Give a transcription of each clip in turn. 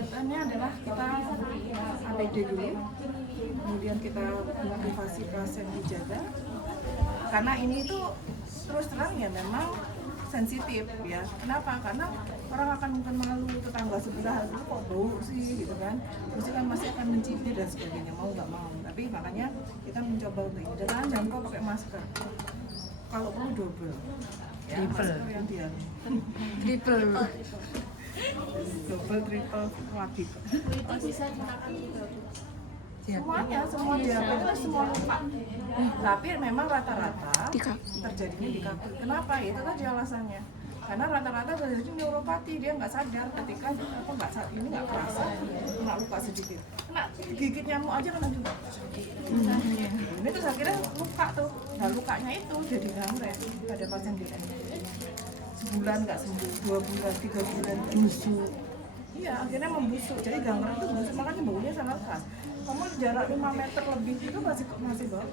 kegiatannya adalah kita APD dulu, kemudian kita motivasi pasien dijaga, karena ini itu terus terang ya memang sensitif ya. Kenapa? Karena orang akan mungkin malu, tetangga sebelah itu kok bau sih gitu kan, terus kan masih akan mencibir dan sebagainya, mau nggak mau. Tapi makanya kita mencoba untuk ini. Dan jangan lupa pakai masker, kalau perlu double ya, masker yang dia Triple. double, triple, wajib. Itu bisa dimakan juga. Semuanya, semua diabetes, semua lupa. Tapi memang rata-rata terjadinya di kaki. Kenapa? Itu tadi alasannya. Karena rata-rata terjadi neuropati, dia nggak sadar ketika ini nggak kerasa, kena luka sedikit, kena gigit nyamuk aja kena juga. Ini terus akhirnya luka tuh. Nah lukanya itu jadi gangren pada pasien kita. Sebulan nggak sembuh, 2 bulan, 3 bulan busuk. Iya, akhirnya membusuk. Jadi gangren itu busuk, makanya baunya sangat khas. Kamu jarak 5 meter lebih itu masih bau.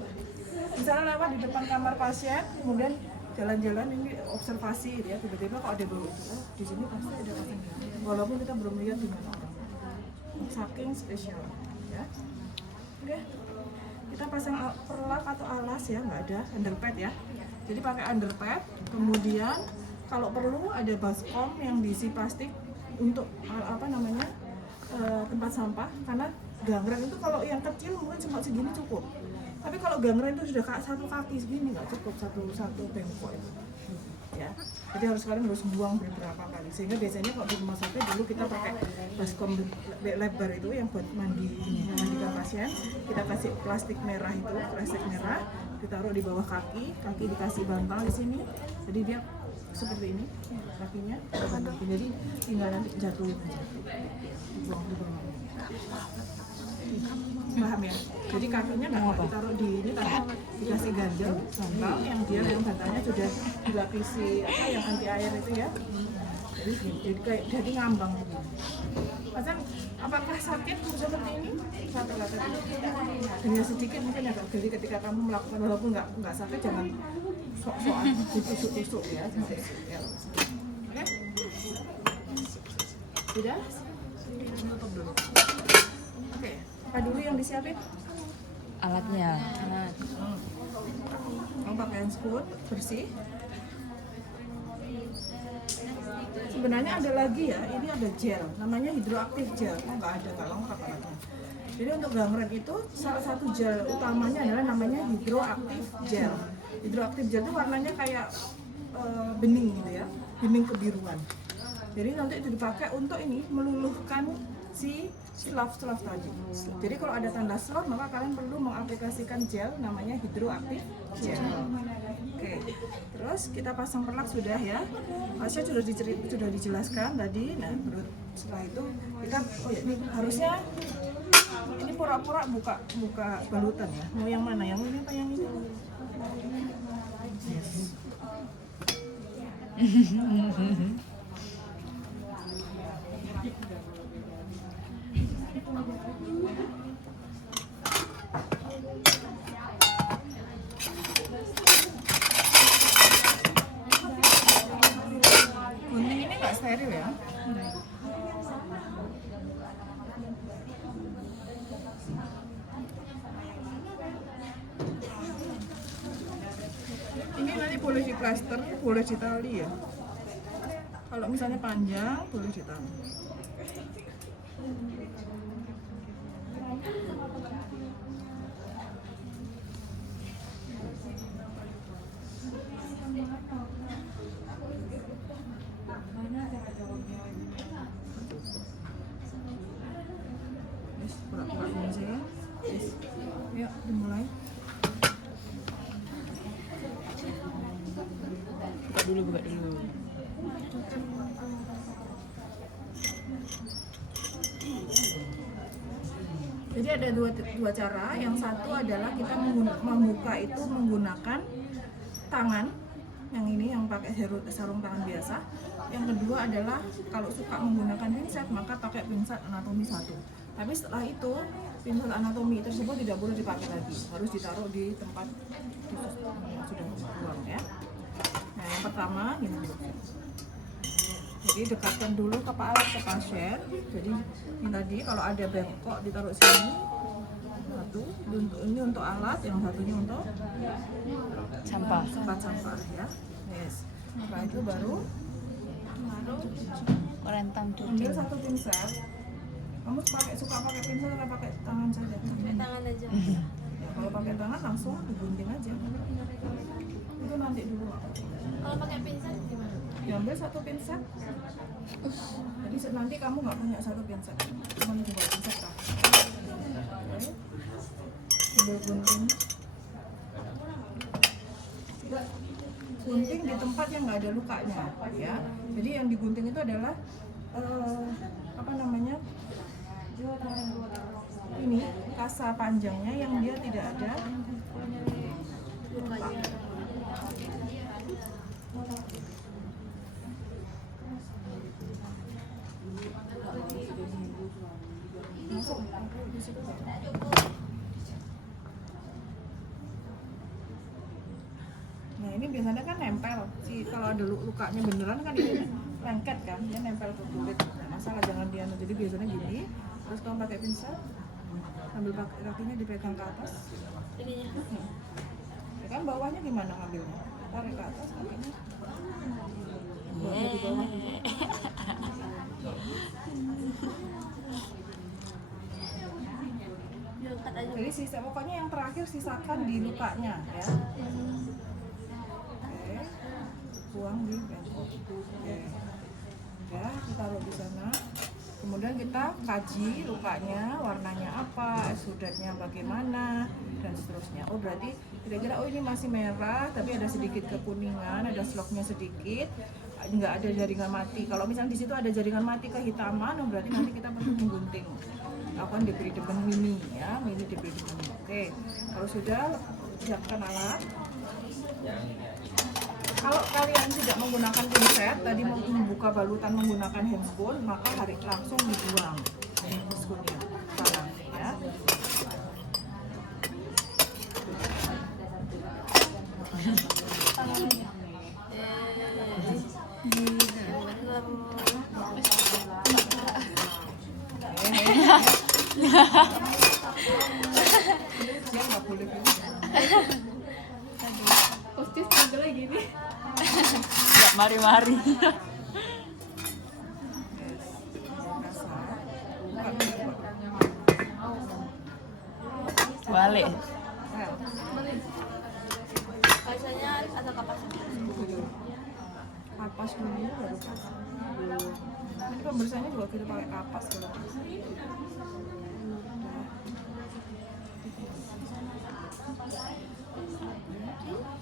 Misalnya lewat di depan kamar pasien, kemudian jalan-jalan ini observasi ya, tiba-tiba kok ada bau itu, oh, di sini pasti ada pasien gangren. Walaupun kita belum lihat di mana orang. Saking spesial, ya. Oke, kita pasang perlak atau alas ya, nggak ada underpad ya. Jadi pakai underpad, kemudian kalau perlu ada baskom yang diisi plastik untuk tempat sampah, karena gangren itu kalau yang kecil mungkin cuma segini cukup, tapi kalau gangren itu sudah satu kaki segini nggak cukup, satu bengkok itu ya. Jadi kalian harus buang beberapa kali, sehingga biasanya kalau di rumah sakit dulu kita pakai baskom lebar itu yang buat mandikan pasien, kita kasih plastik merah, ditaruh di bawah kaki dikasih bantal di sini, jadi dia seperti ini kakinya, jadi tinggal nanti jatuhin aja, dibuang di bawah. Paham ya? Jadi kakinya nggak ditaruh di ini, tapi dikasih ganjel bantal yang bantalnya sudah dilapisi yang anti air itu ya. Jadi ngambang. Pasang apakah sakit seperti ini? Rata-rata hanya sedikit mungkin agak geli ketika kamu melakukan, walaupun nggak sakit jangan sok-sokan ditusuk-tusuk ya. Oke? Sudah? Tutup dulu. Oke, apa dulu yang disiapin? Alatnya. Kamu pakai handscoot bersih. Sebenarnya ada lagi ya, ini ada gel, namanya hidroaktif gel. Nggak lengkap alatnya. Jadi untuk gangren itu salah satu gel utamanya adalah namanya hidroaktif gel. Hidroaktif gel itu warnanya kayak bening gitu ya, bening kebiruan. Jadi nanti itu dipakai untuk ini meluluhkan si slough tadi. Jadi kalau ada tanda slough maka kalian perlu mengaplikasikan gel namanya hidroaktif gel. Oke, terus kita pasang perlak sudah ya. Pasien sudah dijelaskan tadi. Nah, setelah itu kita ini harusnya ini pura-pura buka balutan ya. Mau yang mana? Yang ini apa yang ini? Yes. Gunting ini nggak steril ya. Ini nanti boleh di plaster, boleh ditali ya. Kalau misalnya panjang, boleh ditali. Pura-pura ini saja. Yuk, dimulai. Buka dulu. Jadi ada dua cara. Yang satu adalah kita membuka itu menggunakan tangan, yang ini yang pakai sarung tangan biasa. Yang kedua adalah kalau suka menggunakan pinset maka pakai pinset anatomi 1. Tapi setelah itu pinset anatomi tersebut tidak boleh dipakai lagi, harus ditaruh di tempat khusus yang sudah dibuang ya. Nah yang pertama gini dulu. Jadi dekatkan dulu kepala ke pasien. Jadi ini tadi kalau ada bengkok ditaruh sini. Satu, ini untuk alat, yang satunya untuk Sampah. tempat sampah ya. Yes. Setelah itu baru Rentang ambil cuci. satu pinset. Kamu suka pakai pinset atau pakai tangan saja? Pakai tangan aja. Ya, kalau pakai tangan langsung digunting aja. Itu nanti dulu. Kalau pakai pinset gimana? Diambil satu pinset. Jadi nanti kamu nggak punya satu pinset, cuma dua pinset kan. Oke. Ambil gunting. Gunting di tempat yang nggak ada lukanya, ya. Jadi yang digunting itu adalah apa namanya? Ini kasa panjangnya yang dia tidak ada Lukanya. masuk di situ. Nah ini biasanya kan nempel sih, kalau ada lukanya beneran kan ini lengket kan, dia nempel ke kulit. Nah, masalah jangan dia, jadi biasanya gini, terus kamu pakai pinset, ambil kakinya dipegang ke atas. Ininya. Ya kan bawahnya gimana ngambilnya? Tarik ke atas kakinya. Bawahnya di bawah. Diangkat aja. Jadi sisa pokoknya yang terakhir sisakan di lukanya ya. Oke. Buang di bengkok. Oke. Ya, kita taruh di sana. Kemudian kita kaji lukanya, warnanya apa, sudatnya bagaimana, dan seterusnya. Oh berarti kira-kira oh ini masih merah, tapi ada sedikit kekuningan, ada sloknya sedikit, nggak ada jaringan mati. Kalau misalnya di situ ada jaringan mati kehitaman, oh berarti nanti kita perlu menggunting. Akan diberi depan mini ya, mini diberi depan mini. Oke, kalau sudah siapkan alat. Kalau kalian tidak menggunakan pinset, tadi membuka balutan menggunakan handphone, maka langsung dibuang handphonenya sekarang ya. Dia nggak boleh gitu. Postis tanggalnya gini. Ya, mari-mari. Balik. Biasanya ada kapasnya. Kapas dulu baru pasang. Ini pembersihannya juga kita pakai kapas kalau bisa.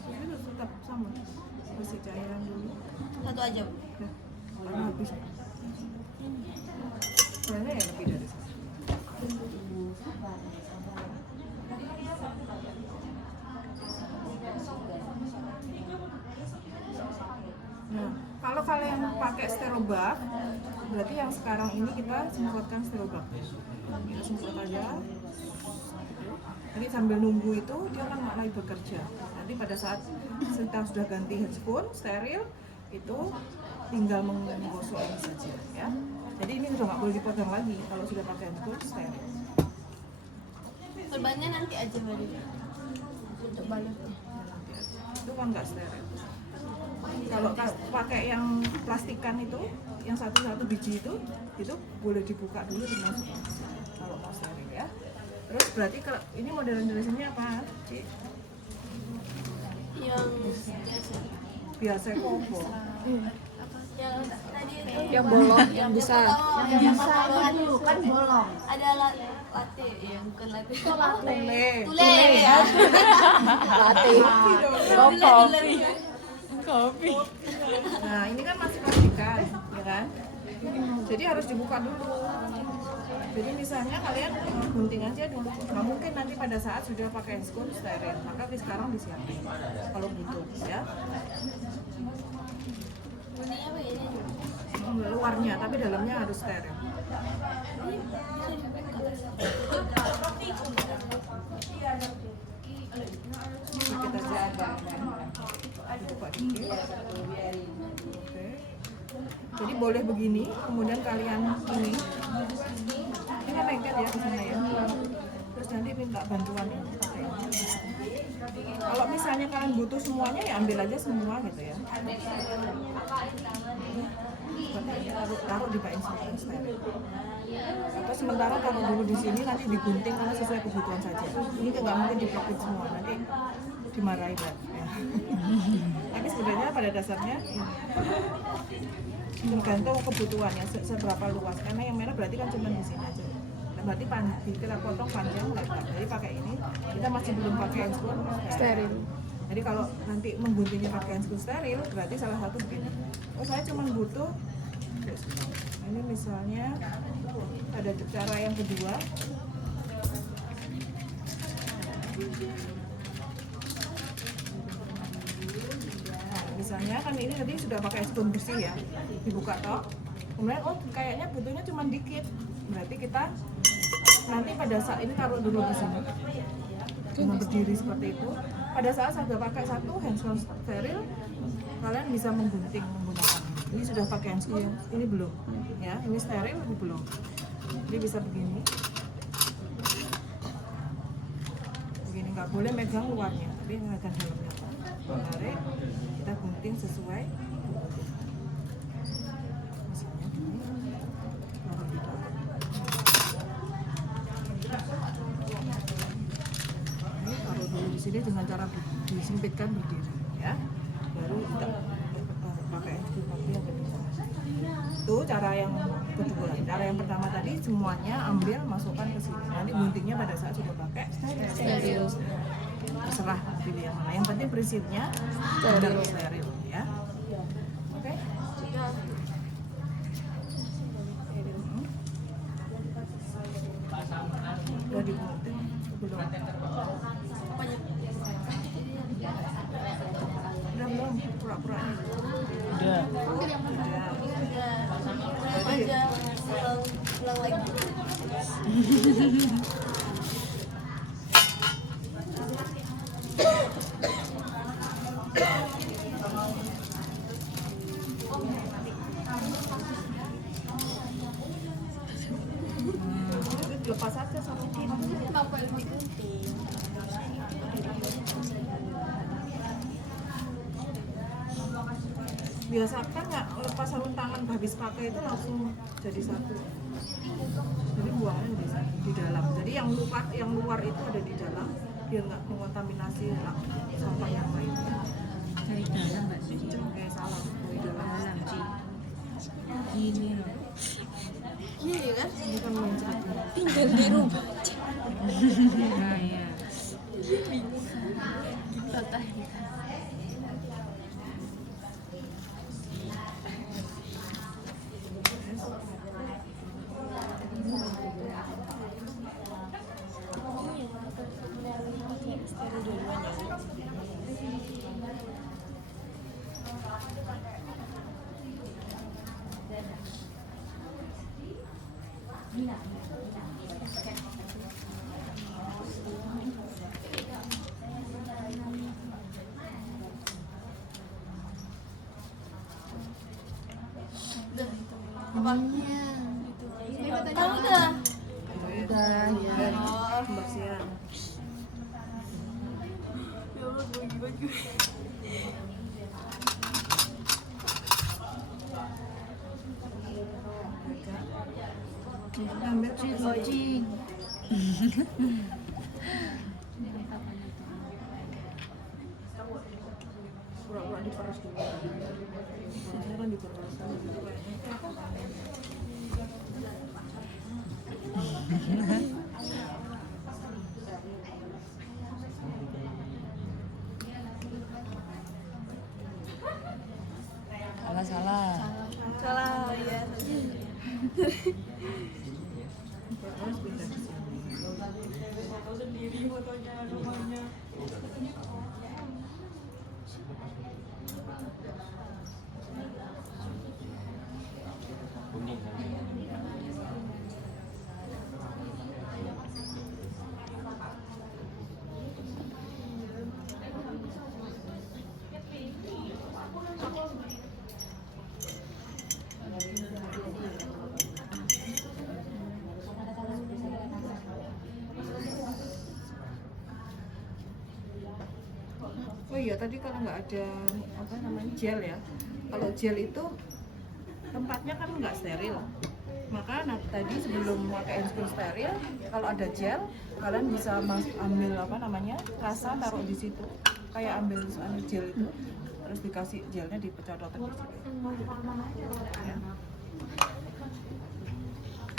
Ini tetap sama. Bersih cairan dulu. Satu aja. Nah, karena habis. Kayaknya ya lebih dari satu. Nah, kalau kalian pakai sterobak, berarti yang sekarang ini kita semprotkan sterobak. Kita semprot aja. Jadi sambil nunggu itu dia akan mulai bekerja. Nanti pada saat kita sudah ganti handphone steril, itu tinggal menggosok ini saja, ya. Jadi ini sudah nggak boleh dipegang lagi kalau sudah pakai handphone steril. Perbannya nanti aja baru. Untuk balutnya. Itu kan nggak steril. Kalau pakai yang plastikan itu, yang satu biji itu boleh dibuka dulu dimasukkan kalau mau steril ya. Terus berarti kalau ini model dressingnya apa, Ci? Yang Biasa kopo. yang tadi itu Yang bolong, yang besar. yang besar itu kan bolong. Ada latte, yang bukan latte. Tule. Tule ya. Latte. Kopi. Kopi. Nah ini kan masih plastikan, ya kan? Jadi harus dibuka dulu. Jadi misalnya kalian gunting aja dulu. Nah mungkin nanti pada saat sudah pakai handphone steril, maka sekarang disiapin kalau butuh, ya. Guntingnya begini. Luarnya, tapi dalamnya harus steril. Sedikit aja. Dibuka dikit. Oke. Jadi boleh begini, kemudian kalian ini kan lengket ya di sana ya. Terus nanti minta bantuan ya pakai ini. Kalau misalnya kalian butuh semuanya ya ambil aja semua gitu ya. Taruh di kain steril. Atau sementara kalau dulu di sini nanti digunting karena sesuai kebutuhan saja. Ini nggak mungkin diprofit semua, nanti dimarahi kan. Ya. Tapi sebenarnya pada dasarnya tergantung kebutuhannya seberapa luas. Karena yang merah berarti kan cuma di sini aja. Nah, berarti kita potong panjang lebar. Jadi pakai ini kita masih belum pakai handscoon steril. Jadi kalau nanti mengguntingnya pakai handscoon steril berarti salah satu begini. Oh saya cuma butuh ini misalnya ada cara yang kedua. Misalnya kan ini tadi sudah pakai spoon bersih ya, dibuka toh, kemudian oh kayaknya butuhnya cuma dikit, berarti kita nanti pada saat ini taruh dulu di sini, dengan berdiri seperti itu. Pada saat sudah pakai satu handscoon steril, kalian bisa menggunting menggunakan. Ini sudah pakai handscoon, ini belum, ya, ini steril ini belum. Jadi bisa begini, begini nggak boleh megang luarnya, tapi megang dalamnya. Menarik, kita gunting sesuai misalnya gini, taruh di dalam. Ini taruh dulu di sini dengan cara disempitkan berdiri, ya. Baru kita pakai lagi yang kedua. Itu cara yang kedua. Cara yang pertama tadi semuanya ambil masukkan ke sini. Nanti guntingnya pada saat sudah pakai steril. Terserah pilih yang mana. Yang penting prinsipnya steril ya. Oke? Udah digunting belum? Udah belum? Pura-pura. Udah. Aja ulang lagi. Lepas aja sarungnya. Kenapa yang digunting? Biasakan nggak lepas sarung tangan habis pakai itu langsung jadi satu. Jadi buangnya di dalam. Jadi yang luar itu ada di dalam biar nggak mengontaminasi sampah yang lainnya. Dari dalam Mbak sih. Salah, di dalam sih. Gini loh. Iya kan? Ini kan mencret. Tinggal di rumah. Nah, ya. Tata. Tahu udah? Udah, pembersihan. Ya Allah, bagi-bagi. Ambil kucing. Pura-pura diperes dulu. Biasanya kan diperes dulu. Salah. Salah ya. Terus pindah ke sini. Oh iya, tadi kalau nggak ada apa namanya gel ya, kalau gel itu tempatnya kan nggak steril, maka tadi sebelum pakai handscoon steril, kalau ada gel kalian bisa ambil apa namanya kasa, taruh di situ kayak ambil gel itu, terus dikasih gelnya dipecototin di situ ya.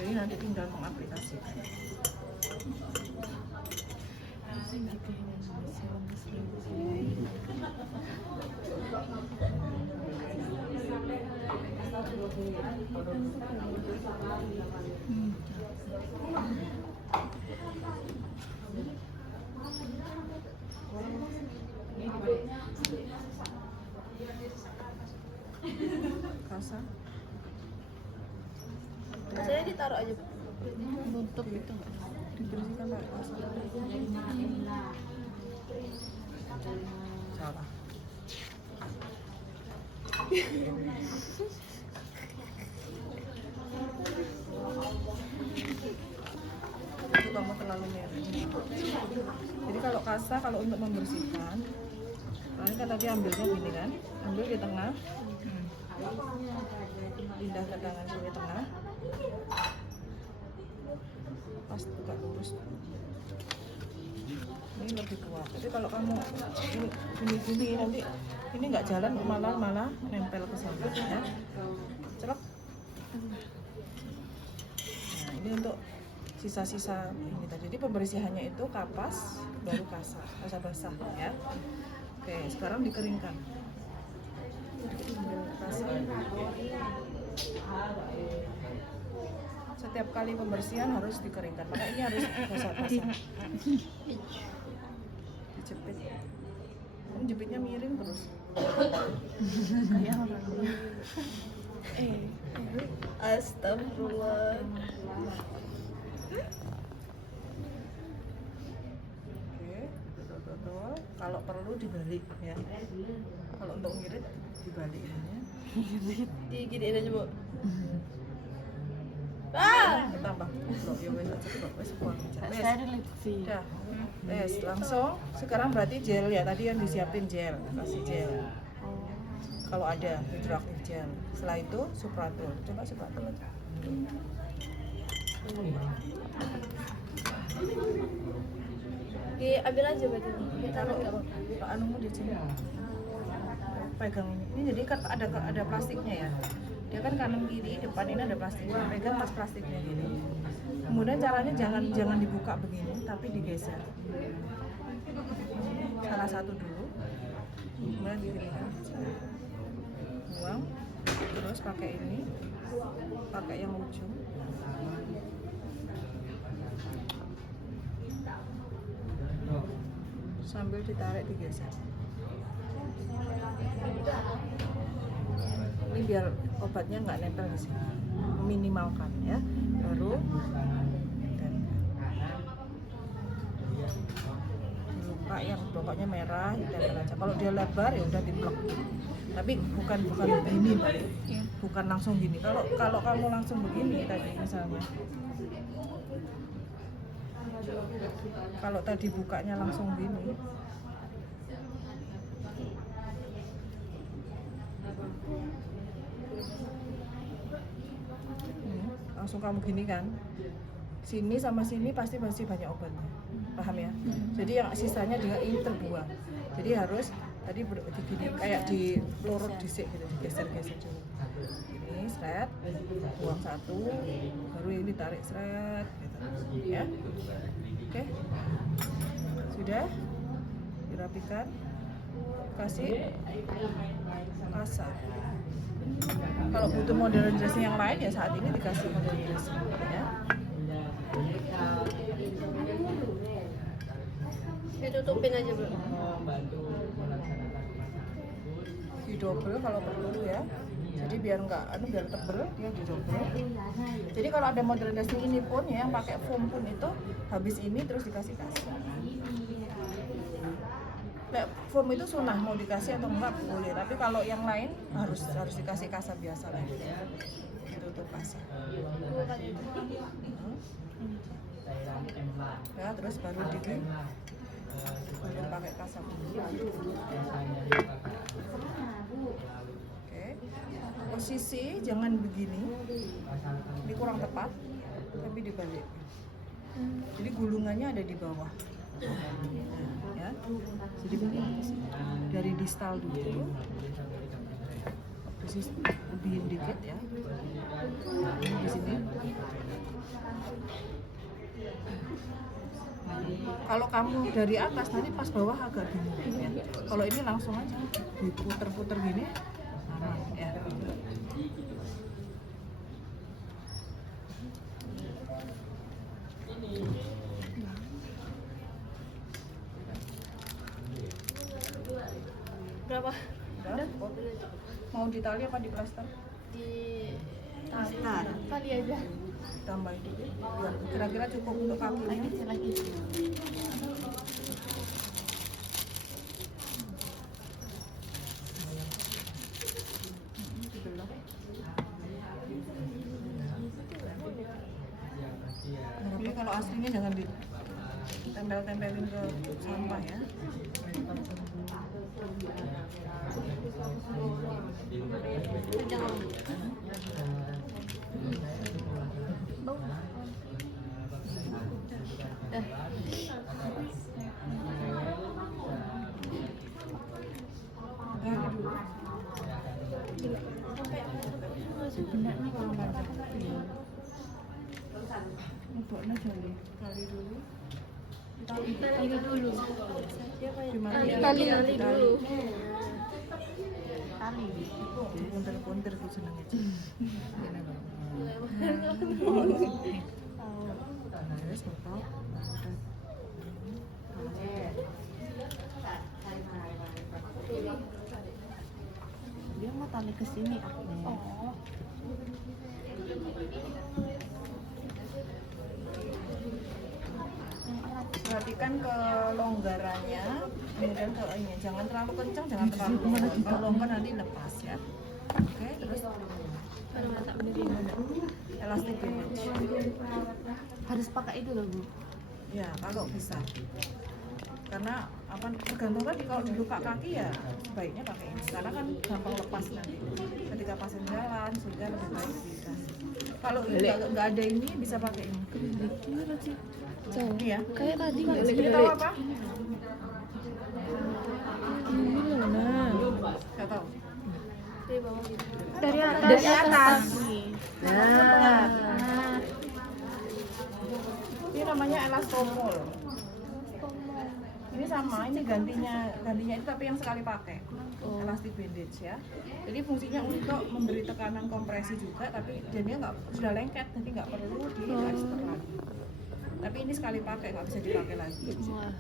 Jadi nanti tinggal mengaplikasikan. Kasa. Saya ditaruh aja. Nutup itu nggak? Dibersihkan pakai kasa. Salah. Itu kamu terlalu merah. Jadi kalau kasa, kalau untuk membersihkan, kalian kan tadi ambilnya gini kan, ambil di tengah, pindah ke tangan sini tengah, pas buka lurus. Ini lebih kuat. Jadi kalau kamu gini nanti ini nggak jalan, malah nempel ke sana ya. Celak. Nah ini untuk sisa-sisa ini tadi. Jadi pembersihannya itu kapas baru kasa, basah ya. Oke, sekarang dikeringkan. Kasa. Setiap kali pembersihan harus dikeringkan, maka ini harus basah-basah. Dijepit. Kamu jepitnya miring terus. Kayak orang. Astagfirullah. Oke, betul. Kalau perlu dibalik ya. Kalau untuk ngirit dibalik ya. Diginiin aja, Bu. Tambah. Loh, ya wes aja kok, wes buang aja. Wes. Sterility. Udah. Wes, langsung. Sekarang berarti gel ya, tadi yang disiapin gel, kasih gel. Kalau ada hidroaktif gel. Setelah itu Supratol. Coba Supratol aja. Diambil aja berarti. Ditaruh enggak, Bu? Pak anumu di sini. Pegang ini. Ini jadi kan ada plastiknya ya. Dia kan kanan kiri, depan ini ada plastiknya. Pegang tas plastiknya gini. Kemudian caranya jangan dibuka begini, tapi digeser. Salah satu dulu. Kemudian dikeringkan. Buang. Terus pakai ini. Pakai yang ujung. Sambil ditarik digeser. Ini biar obatnya nggak nempel di sini, minimalkan ya. Baru luka yang pokoknya merah ditempel aja. Kalau dia lebar ya udah diplek. Tapi bukan begini Mbak. Bukan langsung gini. Kalau kamu langsung begini tadi misalnya. Kalau tadi bukanya langsung gini. Langsung kamu gini kan, sini sama sini pasti masih banyak obatnya, paham ya? Jadi yang sisanya dengan ini terbuang. Jadi harus tadi begini kayak di pelorot disik gitu, digeser-geser dulu. Ini seret, buang satu, baru ini tarik seret, gitu. Ya, oke, sudah dirapikan, kasih kasa. Kalau butuh modern dressing yang lain ya saat ini dikasih modern dressing ya. Ditutupin aja, Bu. Didobel kalau perlu ya. Jadi biar biar tebel dia didobel. Jadi kalau ada modern dressing ini pun ya yang pakai foam pun itu habis ini terus dikasih kasa. Foam itu sunnah, mau dikasih atau enggak boleh, tapi kalau yang lain harus dikasih kasa biasa lagi. Itu tuh kasa. Ya terus baru Belum pakai kasar. Oke. Posisi jangan begini. Ini kurang tepat, tapi dibalik. Jadi gulungannya ada di bawah. Ya. Jadi begini. Dari distal dulu. Posisi lebihin dikit ya. Ini di sini. Kalau kamu dari atas nanti pas bawah agak bingung ya. Kalau ini langsung aja diputer-puter gini, aman ya. Berapa? Udah? Mau di tali apa di plaster? Di tali aja. Tambahin dikit. Ya, kira-kira cukup untuk kakinya. Lagi. Tapi kalau aslinya jangan ditempel-tempelin ke sampah ya. Jangan. Bau. Benaknya kalau nggak ada. Ngeboknya jauh. Kali dulu. Tali dulu. Gimana? Tali dulu. Punter-punter tuh seneng aja. Terus potong. Dia mau tali ke sini akhirnya. Perhatikan kelonggarannya, kemudian ke ini jangan terlalu kencang, jangan terlalu longgar. Kalau longgar nanti lepas ya. Oke, terus elastic bandage. Harus pakai itu loh Bu. Ya, kalau bisa. Karena apa tergantung tadi kalau diluka kaki ya sebaiknya pakai ini karena kan gampang lepas nanti ketika pasien jalan sehingga lebih baik dikasih. Kalau nggak ada ini bisa pakai ini. Iya. Kayak tadi nggak Ini tahu apa? Nah, Nggak tahu. Dari bawah gitu. dari atas. Dari atas. Nah, Ini namanya elastomol. Ini sama, ini gantinya itu tapi yang sekali pakai. Elastic bandage ya. Jadi fungsinya untuk memberi tekanan kompresi juga, tapi jadinya nggak sudah lengket, jadi nggak perlu di plaster lagi. Tapi ini sekali pakai, nggak bisa dipakai lagi.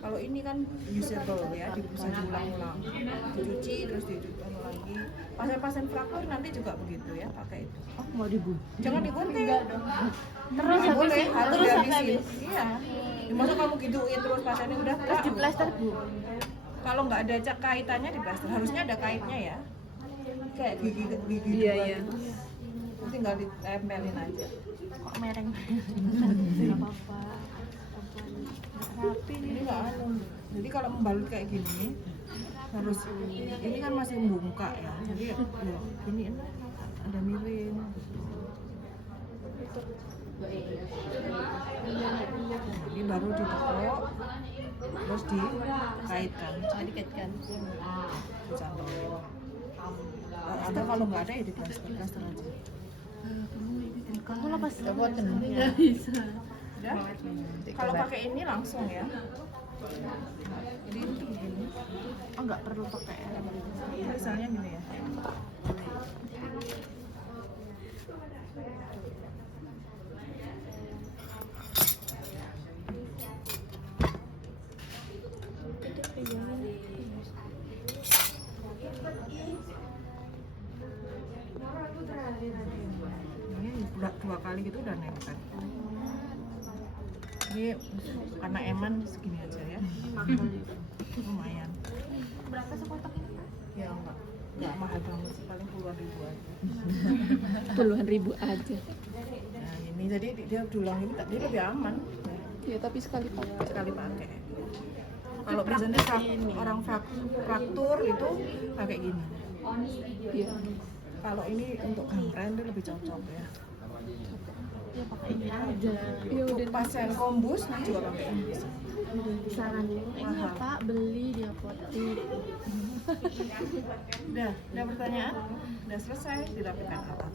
Kalau ini kan usable ya, bisa diulang-ulang, dicuci terus dicuci lagi. Pasien-pasien fraktur nanti juga begitu ya, pakai itu. oh mau dibu. Jangan digunting. Terus Nggak boleh, harus terus sampai dihabisin. habis. Iya. Masa kamu gituin terus pasiennya udah Terus di plaster Bu. kalau nggak ada kaitannya di plaster, harusnya ada kaitnya ya. Kayak gigi Iya, dua iya. gitu. Terus tinggal ditempelin aja. Kok mereng? Apa-apa. Rapi Ini nggak anu. Jadi kalau membalut kayak gini harus ini kan masih membungkak ya. Jadi ya ini ada miring. Ini baru ditekuk terus dikaitkan. Dikaitkan. Dicantum. Atau kalau nggak ada ya di plaster aja. Kamu lepas Nggak bisa. Udah? Kalau pakai ini langsung ya. Jadi ini begini. Oh nggak perlu pakai ya. Misalnya gini ya. Ini udah 2 kali gitu udah nempel. Ini karena eman segini aja ya. Lumayan. Berapa sekotak ini? Ya enggak mahal banget sih, paling puluhan ribu aja. Puluhan ribu aja. Nah ini jadi dia dulang ini dia lebih aman. Ya tapi sekali pakai. Sekali pakai. Kalau biasanya orang fraktur itu pakai gini. Iya. Kalau ini untuk gangren itu lebih cocok ya. Ya pakai ini aja. Ya udah. Untuk pasien kombus juga pakai ini. Saran ini ya Pak, beli di apotek. Udah pertanyaan? Udah selesai, dirapikan alat.